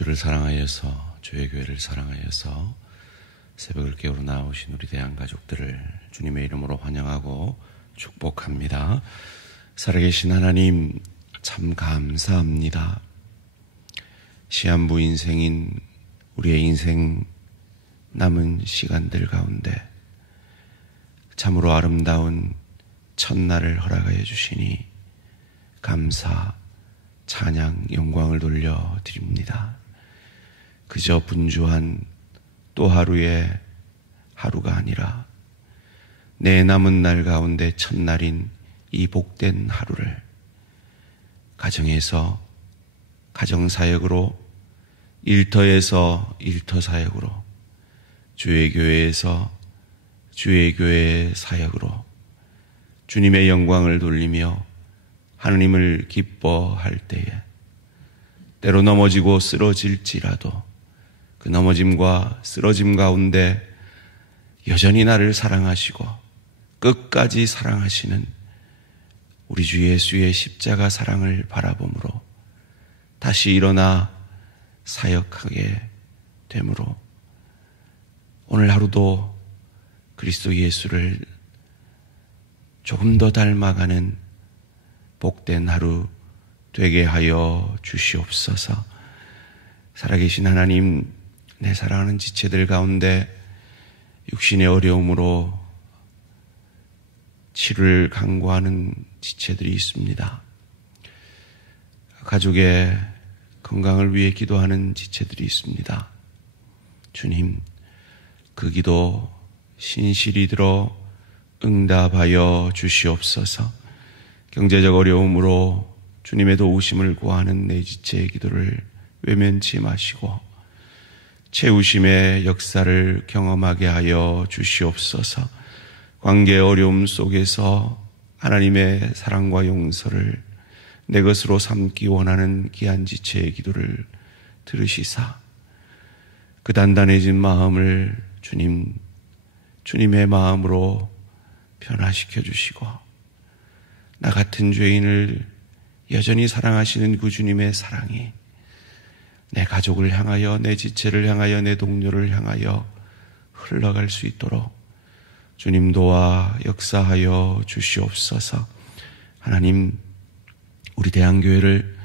주를 사랑하여서, 주의 교회를 사랑하여서 새벽을 깨우러 나오신 우리 대한가족들을 주님의 이름으로 환영하고 축복합니다. 살아계신 하나님, 참 감사합니다. 시한부 인생인 우리의 인생 남은 시간들 가운데 참으로 아름다운 첫날을 허락하여 주시니 감사, 찬양, 영광을 돌려드립니다. 그저 분주한 또 하루의 하루가 아니라 내 남은 날 가운데 첫날인 이 복된 하루를 가정에서 가정사역으로, 일터에서 일터사역으로, 주의 교회에서 주의 교회 사역으로 주님의 영광을 돌리며 하느님을 기뻐할 때에 때로 넘어지고 쓰러질지라도 그 넘어짐과 쓰러짐 가운데 여전히 나를 사랑하시고 끝까지 사랑하시는 우리 주 예수의 십자가 사랑을 바라보므로 다시 일어나 사역하게 되므로 오늘 하루도 그리스도 예수를 조금 더 닮아가는 복된 하루 되게 하여 주시옵소서. 살아계신 하나님, 내 사랑하는 지체들 가운데 육신의 어려움으로 치료를 간구하는 지체들이 있습니다. 가족의 건강을 위해 기도하는 지체들이 있습니다. 주님, 그 기도 신실히 들어 응답하여 주시옵소서. 경제적 어려움으로 주님의 도우심을 구하는 내 지체의 기도를 외면치 마시고 채우심의 역사를 경험하게 하여 주시옵소서. 관계의 어려움 속에서 하나님의 사랑과 용서를 내 것으로 삼기 원하는 귀한 지체의 기도를 들으시사 그 단단해진 마음을 주님의 마음으로 변화시켜 주시고 나 같은 죄인을 여전히 사랑하시는 그 주님의 사랑이 내 가족을 향하여, 내 지체를 향하여, 내 동료를 향하여 흘러갈 수 있도록 주님 도와 역사하여 주시옵소서. 하나님, 우리 대한교회를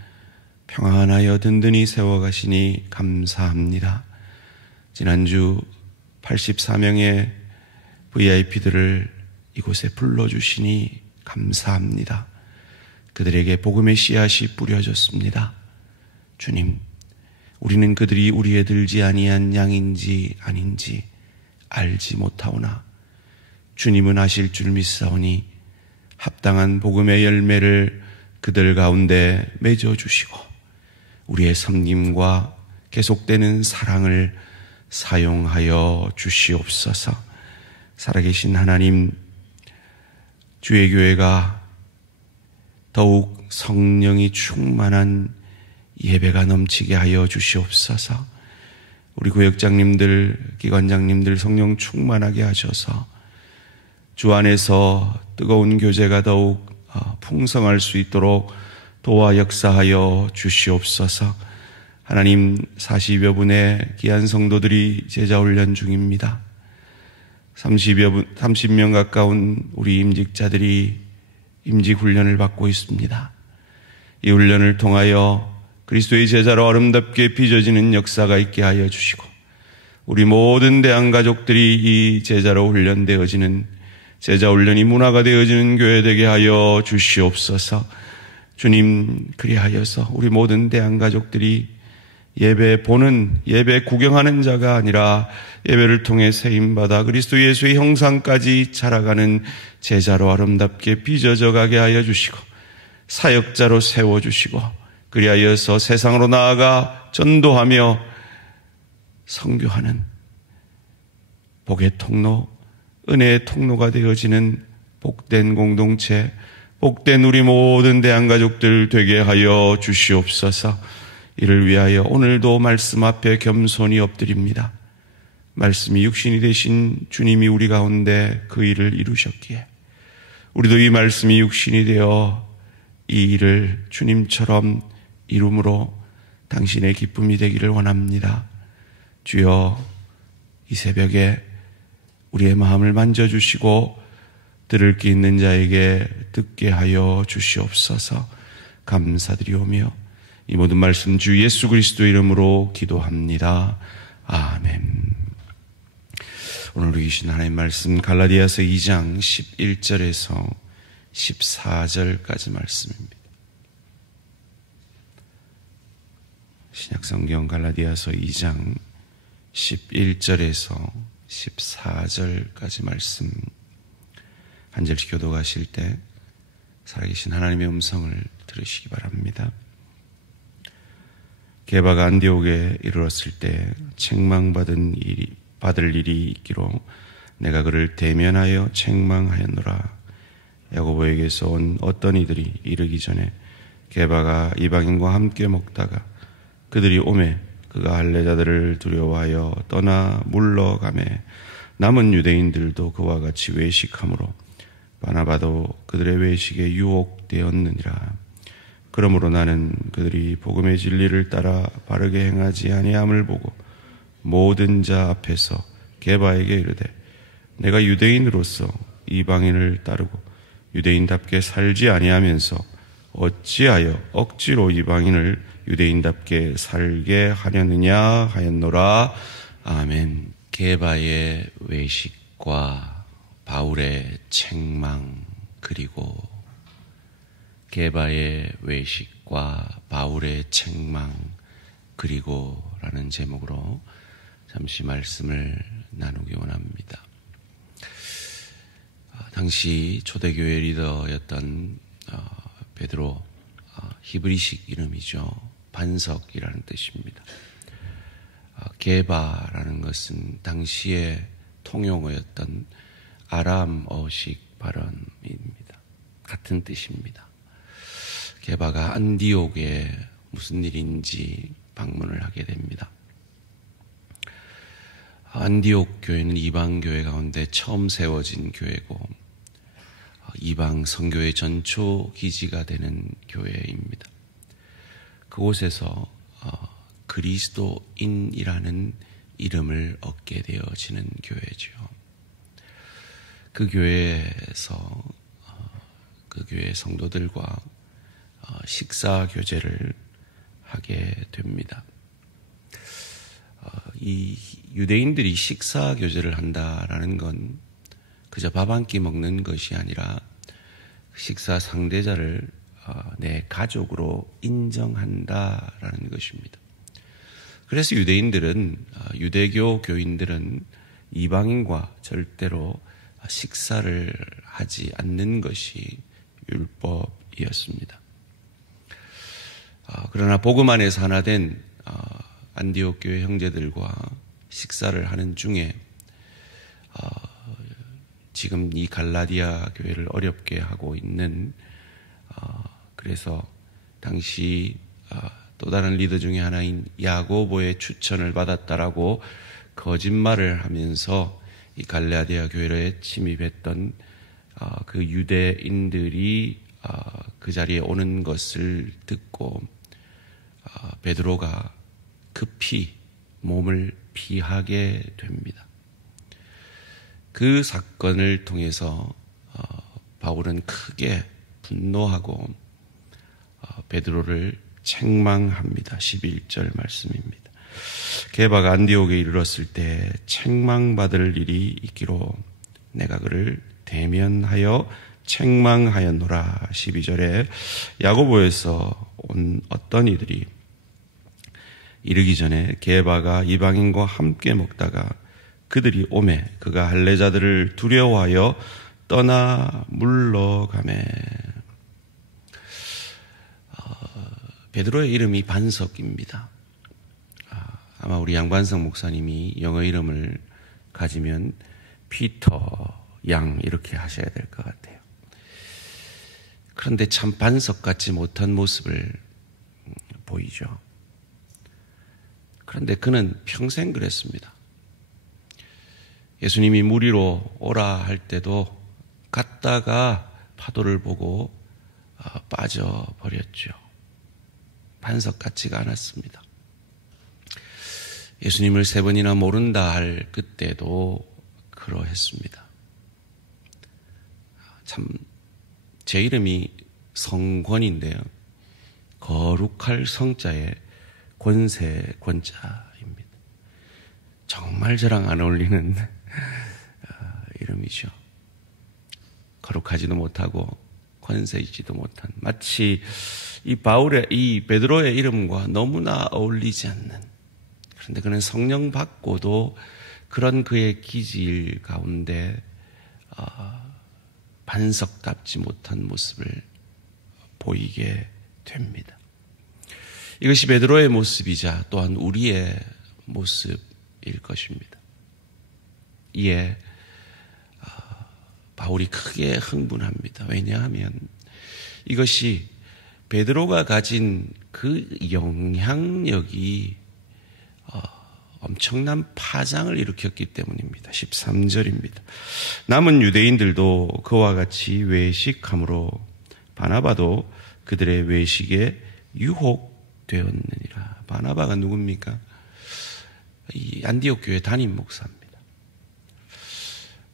평안하여 든든히 세워가시니 감사합니다. 지난주 84명의 VIP들을 이곳에 불러주시니 감사합니다. 그들에게 복음의 씨앗이 뿌려졌습니다. 주님, 우리는 그들이 우리에 들지 아니한 양인지 아닌지 알지 못하오나 주님은 아실 줄 믿사오니 합당한 복음의 열매를 그들 가운데 맺어주시고 우리의 섬김과 계속되는 사랑을 사용하여 주시옵소서. 살아계신 하나님, 주의 교회가 더욱 성령이 충만한 예배가 넘치게 하여 주시옵소서. 우리 구역장님들, 기관장님들 성령 충만하게 하셔서 주 안에서 뜨거운 교제가 더욱 풍성할 수 있도록 도와 역사하여 주시옵소서. 하나님, 40여 분의 귀한 성도들이 제자훈련 중입니다. 30명 가까운 우리 임직자들이 임직훈련을 받고 있습니다. 이 훈련을 통하여 그리스도의 제자로 아름답게 빚어지는 역사가 있게 하여 주시고 우리 모든 대한가족들이 이 제자로 훈련되어지는 제자훈련이 문화가 되어지는 교회 되게 하여 주시옵소서. 주님, 그리하여서 우리 모든 대한가족들이 예배 보는, 예배 구경하는 자가 아니라 예배를 통해 세임받아 그리스도 예수의 형상까지 자라가는 제자로 아름답게 빚어져 가게 하여 주시고 사역자로 세워주시고 그리하여서 세상으로 나아가 전도하며 선교하는 복의 통로, 은혜의 통로가 되어지는 복된 공동체, 복된 우리 모든 대한가족들 되게 하여 주시옵소서. 이를 위하여 오늘도 말씀 앞에 겸손히 엎드립니다. 말씀이 육신이 되신 주님이 우리 가운데 그 일을 이루셨기에 우리도 이 말씀이 육신이 되어 이 일을 주님처럼 이름으로 당신의 기쁨이 되기를 원합니다. 주여, 이 새벽에 우리의 마음을 만져주시고 들을 귀 있는 자에게 듣게 하여 주시옵소서. 감사드리오며 이 모든 말씀 주 예수 그리스도 이름으로 기도합니다. 아멘. 오늘 우리 주신 하나님의 말씀 갈라디아서 2장 11절에서 14절까지 말씀입니다. 신약성경 갈라디아서 2장 11절에서 14절까지 말씀, 한 절씩 교독하실 때 살아계신 하나님의 음성을 들으시기 바랍니다. 게바가 안디옥에 이르렀을 때 책망받을 일이 있기로 내가 그를 대면하여 책망하였노라. 야고보에게서 온 어떤 이들이 이르기 전에 게바가 이방인과 함께 먹다가 그들이 오매 그가 할례자들을 두려워하여 떠나 물러가매 남은 유대인들도 그와 같이 외식함으로 바나바도 그들의 외식에 유혹되었느니라. 그러므로 나는 그들이 복음의 진리를 따라 바르게 행하지 아니함을 보고 모든 자 앞에서 게바에게 이르되 내가 유대인으로서 이방인을 따르고 유대인답게 살지 아니하면서 어찌하여 억지로 이방인을 유대인답게 살게 하려느냐 하였노라. 아멘. 게바의 외식과 바울의 책망, 그리고 게바의 외식과 바울의 책망, 그리고 라는 제목으로 잠시 말씀을 나누기 원합니다. 당시 초대교회 리더였던 베드로, 히브리식 이름이죠. 반석이라는 뜻입니다. 게바라는 것은 당시의 통용어였던 아람어식 발언입니다. 같은 뜻입니다. 게바가 안디옥에 무슨 일인지 방문을 하게 됩니다. 안디옥 교회는 이방 교회 가운데 처음 세워진 교회고 이방 선교의 전초 기지가 되는 교회입니다. 그곳에서 그리스도인이라는 이름을 얻게 되어지는 교회죠. 그 교회에서 그 교회 성도들과 식사 교제를 하게 됩니다. 이 유대인들이 식사 교제를 한다라는 건 그저 밥 한 끼 먹는 것이 아니라 식사 상대자를 내 가족으로 인정한다라는 것입니다. 그래서 유대교 교인들은 이방인과 절대로 식사를 하지 않는 것이 율법이었습니다. 그러나 복음 안에서 하나 된 안디옥 교회 형제들과 식사를 하는 중에 지금 이 갈라디아 교회를 어렵게 하고 있는 그래서 당시 또 다른 리더 중에 하나인 야고보의 추천을 받았다라고 거짓말을 하면서 이 갈라디아 교회에 침입했던 그 유대인들이 그 자리에 오는 것을 듣고 베드로가 급히 몸을 피하게 됩니다. 그 사건을 통해서 바울은 크게 분노하고 베드로를 책망합니다. 11절 말씀입니다. 게바가 안디옥에 이르렀을 때 책망받을 일이 있기로 내가 그를 대면하여 책망하였노라. 12절에 야고보에서 온 어떤 이들이 이르기 전에 게바가 이방인과 함께 먹다가 그들이 오매 그가 할례자들을 두려워하여 떠나 물러가매. 베드로의 이름이 반석입니다. 아마 우리 양반석 목사님이 영어 이름을 가지면 피터 양 이렇게 하셔야 될 것 같아요. 그런데 참 반석 같지 못한 모습을 보이죠. 그런데 그는 평생 그랬습니다. 예수님이 물 위로 오라 할 때도 갔다가 파도를 보고 빠져버렸죠. 반석 같지가 않았습니다. 예수님을 3번이나 모른다 할 그때도 그러했습니다. 참, 제 이름이 성권인데요. 거룩할 성자에 권세 권자입니다. 정말 저랑 안 어울리는 이름이죠. 거룩하지도 못하고 권세이지도 못한, 마치 이 베드로의 이름과 너무나 어울리지 않는, 그런데 그는 성령 받고도 그런 그의 기질 가운데 반석답지 못한 모습을 보이게 됩니다. 이것이 베드로의 모습이자 또한 우리의 모습일 것입니다. 이에 바울이 크게 흥분합니다. 왜냐하면 이것이 베드로가 가진 그 영향력이 엄청난 파장을 일으켰기 때문입니다. 13절입니다. 남은 유대인들도 그와 같이 외식함으로 바나바도 그들의 외식에 유혹되었느니라. 바나바가 누굽니까? 이 안디옥 교회 담임 목사입니다.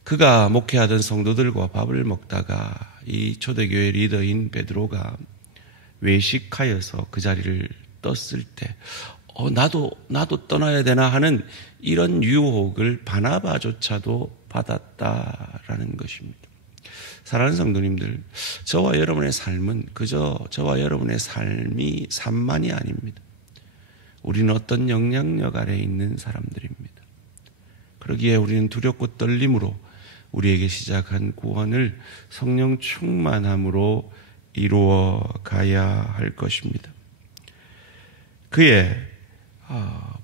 그가 목회하던 성도들과 밥을 먹다가 이 초대교회 리더인 베드로가 외식하여서 그 자리를 떴을 때 나도 떠나야 되나 하는 이런 유혹을 바나바조차도 받았다라는 것입니다. 사랑하는 성도님들, 저와 여러분의 삶은 그저 저와 여러분의 삶이 산만이 아닙니다. 우리는 어떤 영향력 아래에 있는 사람들입니다. 그러기에 우리는 두렵고 떨림으로 우리에게 시작한 구원을 성령 충만함으로 이루어 가야 할 것입니다. 그의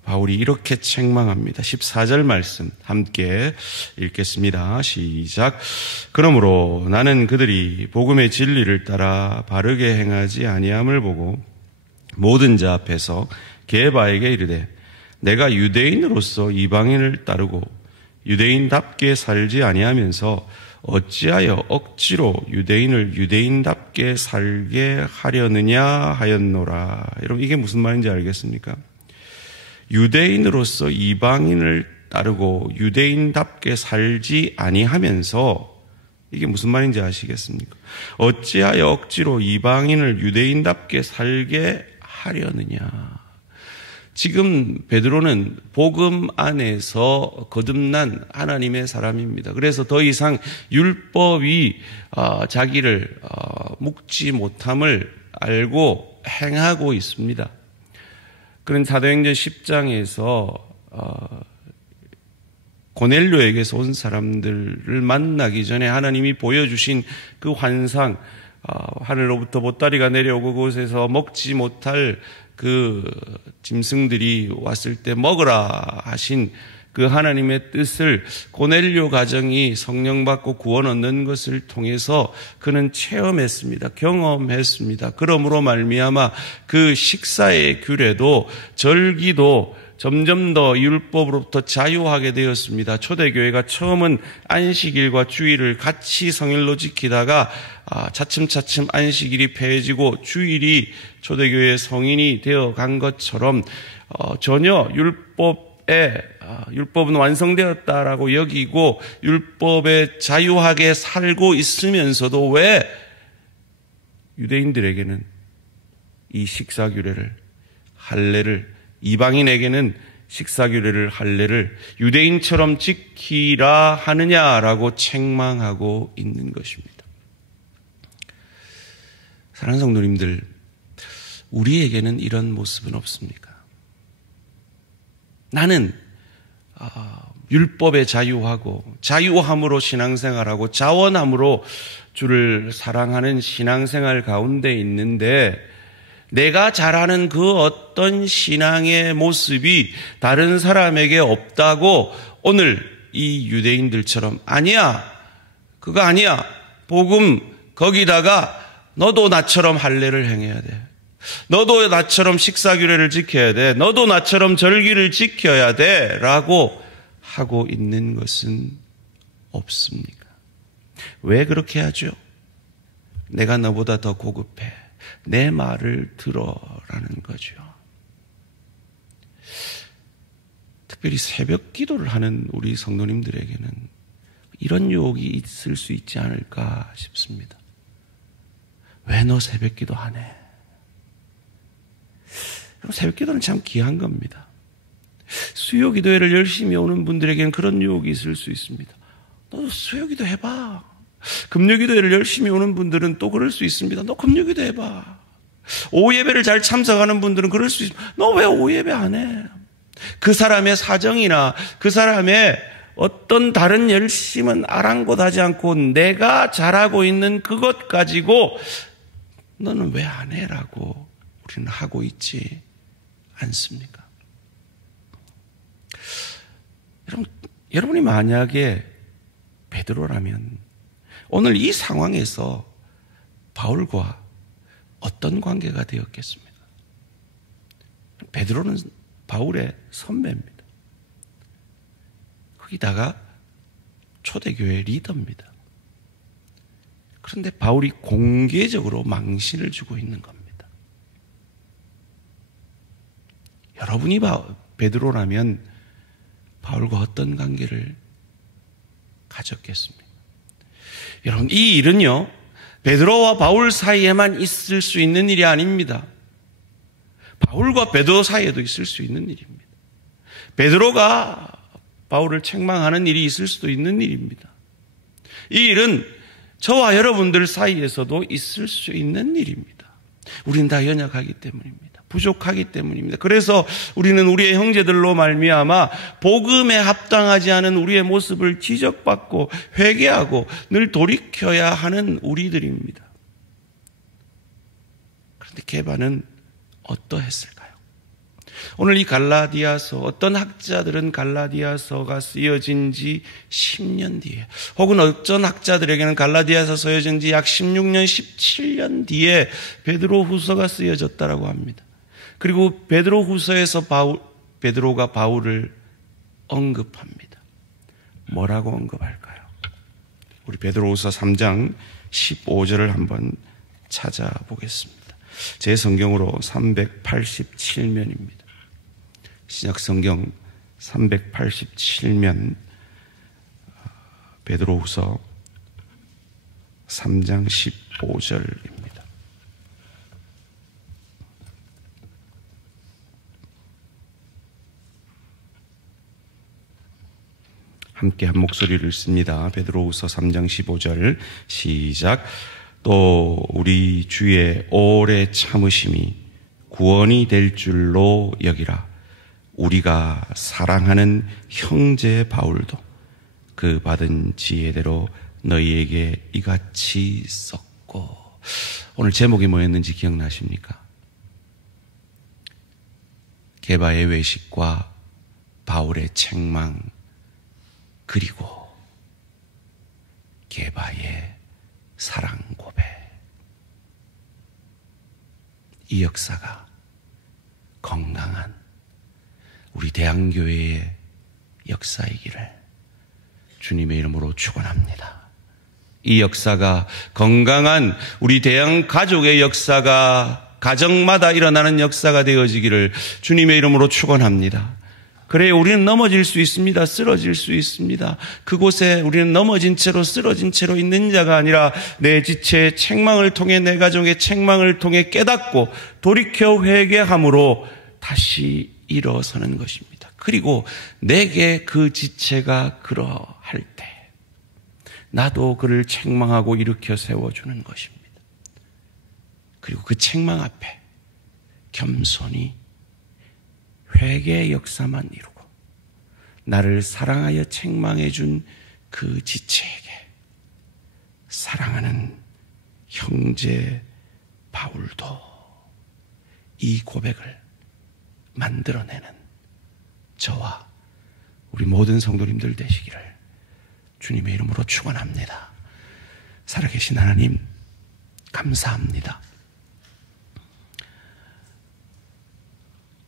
바울이 이렇게 책망합니다. 14절 말씀 함께 읽겠습니다. 시작. 그러므로 나는 그들이 복음의 진리를 따라 바르게 행하지 아니함을 보고 모든 자 앞에서 게바에게 이르되 내가 유대인으로서 이방인을 따르고 유대인답게 살지 아니하면서 어찌하여 억지로 유대인을 유대인답게 살게 하려느냐 하였노라. 여러분, 이게 무슨 말인지 알겠습니까? 유대인으로서 이방인을 따르고 유대인답게 살지 아니하면서, 이게 무슨 말인지 아시겠습니까? 어찌하여 억지로 이방인을 유대인답게 살게 하려느냐. 지금 베드로는 복음 안에서 거듭난 하나님의 사람입니다. 그래서 더 이상 율법이 자기를 묶지 못함을 알고 행하고 있습니다. 그런 사도행전 10장에서 고넬료에게서 온 사람들을 만나기 전에 하나님이 보여주신 그 환상, 하늘로부터 보따리가 내려오고 그곳에서 먹지 못할 그 짐승들이 왔을 때 먹으라 하신 그 하나님의 뜻을 고넬료 가정이 성령 받고 구원 얻는 것을 통해서 그는 체험했습니다. 경험했습니다. 그러므로 말미암아 그 식사의 규례도 절기도 점점 더 율법으로부터 자유하게 되었습니다. 초대교회가 처음은 안식일과 주일을 같이 성일로 지키다가 차츰차츰 안식일이 폐해지고 주일이 초대교회의 성인이 되어간 것처럼 전혀 율법은 완성되었다라고 여기고 율법에 자유하게 살고 있으면서도 왜 유대인들에게는 이 식사규례를, 할례를, 이방인에게는 식사규례를, 할례를 유대인처럼 지키라 하느냐라고 책망하고 있는 것입니다. 사랑하는 성도님들, 우리에게는 이런 모습은 없습니까? 나는 율법에 자유하고 자유함으로 신앙생활하고 자원함으로 주를 사랑하는 신앙생활 가운데 있는데 내가 잘하는 그 어떤 신앙의 모습이 다른 사람에게 없다고 오늘 이 유대인들처럼 아니야, 그거 아니야, 복음 거기다가 너도 나처럼 할례를 행해야 돼, 너도 나처럼 식사규례를 지켜야 돼, 너도 나처럼 절기를 지켜야 돼 라고 하고 있는 것은 없습니까? 왜 그렇게 하죠? 내가 너보다 더 고급해, 내 말을 들어라는 거죠. 특별히 새벽 기도를 하는 우리 성도님들에게는 이런 유혹이 있을 수 있지 않을까 싶습니다. 왜 너 새벽 기도 안 해? 새벽 기도는 참 귀한 겁니다. 수요 기도회를 열심히 오는 분들에게는 그런 유혹이 있을 수 있습니다. 너도 수요 기도 해봐. 금요 기도회를 열심히 오는 분들은 또 그럴 수 있습니다. 너 금요 기도 해봐. 오후 예배를 잘 참석하는 분들은 그럴 수 있습니다. 너 왜 오후 예배 안 해? 그 사람의 사정이나 그 사람의 어떤 다른 열심은 아랑곳하지 않고 내가 잘하고 있는 그것 가지고 너는 왜 안 해라고 우리는 하고 있지 않습니까? 여러분이 만약에 베드로라면 오늘 이 상황에서 바울과 어떤 관계가 되었겠습니까? 베드로는 바울의 선배입니다. 거기다가 초대교회 리더입니다. 그런데 바울이 공개적으로 망신을 주고 있는 겁니다. 여러분이 베드로라면 바울과 어떤 관계를 가졌겠습니까? 여러분, 이 일은요, 베드로와 바울 사이에만 있을 수 있는 일이 아닙니다. 바울과 베드로 사이에도 있을 수 있는 일입니다. 베드로가 바울을 책망하는 일이 있을 수도 있는 일입니다. 이 일은 저와 여러분들 사이에서도 있을 수 있는 일입니다. 우리는 다 연약하기 때문입니다. 부족하기 때문입니다. 그래서 우리는 우리의 형제들로 말미암아 복음에 합당하지 않은 우리의 모습을 지적받고 회개하고 늘 돌이켜야 하는 우리들입니다. 그런데 게바는 어떠했을까요? 오늘 이 갈라디아서, 어떤 학자들은 갈라디아서가 쓰여진 지 10년 뒤에, 혹은 어떤 학자들에게는 갈라디아서 쓰여진 지 약 16년, 17년 뒤에 베드로 후서가 쓰여졌다고 합니다. 그리고 베드로 후서에서 베드로가 바울을 언급합니다. 뭐라고 언급할까요? 우리 베드로후서 3장 15절을 한번 찾아보겠습니다. 제 성경으로 387면입니다. 신약성경 387면 베드로후서 3장 15절입니다. 함께 한 목소리를 읽습니다. 베드로후서 3장 15절 시작. 또 우리 주의 오래 참으심이 구원이 될 줄로 여기라. 우리가 사랑하는 형제 바울도 그 받은 지혜대로 너희에게 이같이 썼고. 오늘 제목이 뭐였는지 기억나십니까? 게바의 외식과 바울의 책망, 그리고 게바의 사랑 고백. 이 역사가 건강한 우리 대한교회의 역사이기를 주님의 이름으로 축원합니다. 이 역사가 건강한 우리 대한가족의 역사가 가정마다 일어나는 역사가 되어지기를 주님의 이름으로 축원합니다. 그래야 우리는 넘어질 수 있습니다. 쓰러질 수 있습니다. 그곳에 우리는 넘어진 채로 쓰러진 채로 있는 자가 아니라 내 지체의 책망을 통해, 내 가정의 책망을 통해 깨닫고 돌이켜 회개함으로 다시 일어서는 것입니다. 그리고 내게 그 지체가 그러할 때 나도 그를 책망하고 일으켜 세워주는 것입니다. 그리고 그 책망 앞에 겸손히 회개의 역사만 이루고 나를 사랑하여 책망해 준 그 지체에게 사랑하는 형제 바울도 이 고백을 만들어내는 저와 우리 모든 성도님들 되시기를 주님의 이름으로 축원합니다. 살아계신 하나님 감사합니다.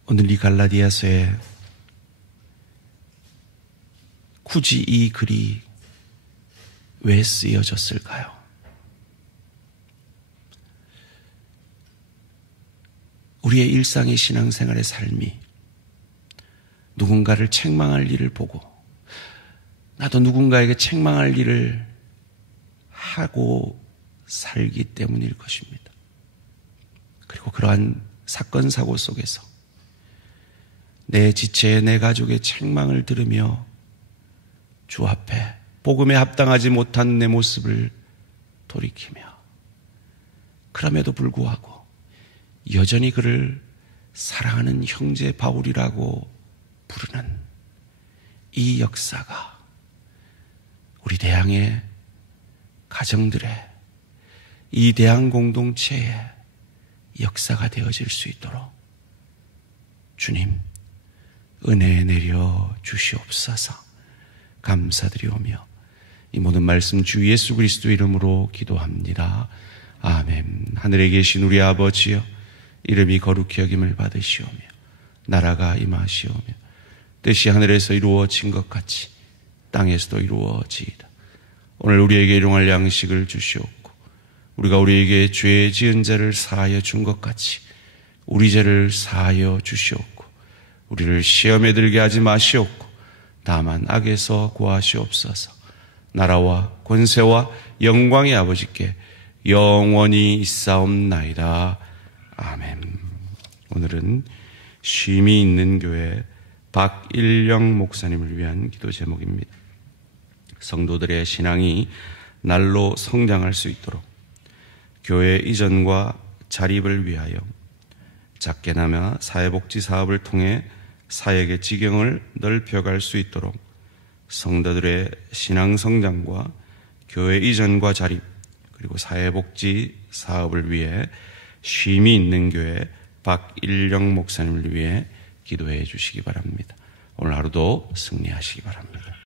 오늘 이 갈라디아서에 굳이 이 글이 왜 쓰여졌을까요? 우리의 일상의 신앙생활의 삶이 누군가를 책망할 일을 보고 나도 누군가에게 책망할 일을 하고 살기 때문일 것입니다. 그리고 그러한 사건 사고 속에서 내 지체의 내 가족의 책망을 들으며 주 앞에 복음에 합당하지 못한 내 모습을 돌이키며 그럼에도 불구하고 여전히 그를 사랑하는 형제 바울이라고 부르는 이 역사가 우리 대항의 가정들의 이 대항 공동체의 역사가 되어질 수 있도록 주님 은혜 내려 주시옵소서. 감사드리오며 이 모든 말씀 주 예수 그리스도 이름으로 기도합니다. 아멘. 하늘에 계신 우리 아버지여 이름이 거룩히 여김을 받으시오며 나라가 임하시오며 뜻이 하늘에서 이루어진 것 같이 땅에서도 이루어지이다. 오늘 우리에게 일용할 양식을 주시옵고 우리가 우리에게 죄 지은 자를 사하여 준 것 같이 우리 죄를 사하여 주시옵고 우리를 시험에 들게 하지 마시옵고 다만 악에서 구하시옵소서. 나라와 권세와 영광의 아버지께 영원히 있사옵나이다. 아멘. 오늘은 쉼이 있는 교회 박일영 목사님을 위한 기도 제목입니다. 성도들의 신앙이 날로 성장할 수 있도록 교회 이전과 자립을 위하여 작게나마 사회복지 사업을 통해 사역의 지경을 넓혀갈 수 있도록 성도들의 신앙 성장과 교회 이전과 자립 그리고 사회복지 사업을 위해 쉼이 있는 교회 박일영 목사님을 위해 기도해 주시기 바랍니다. 오늘 하루도 승리하시기 바랍니다.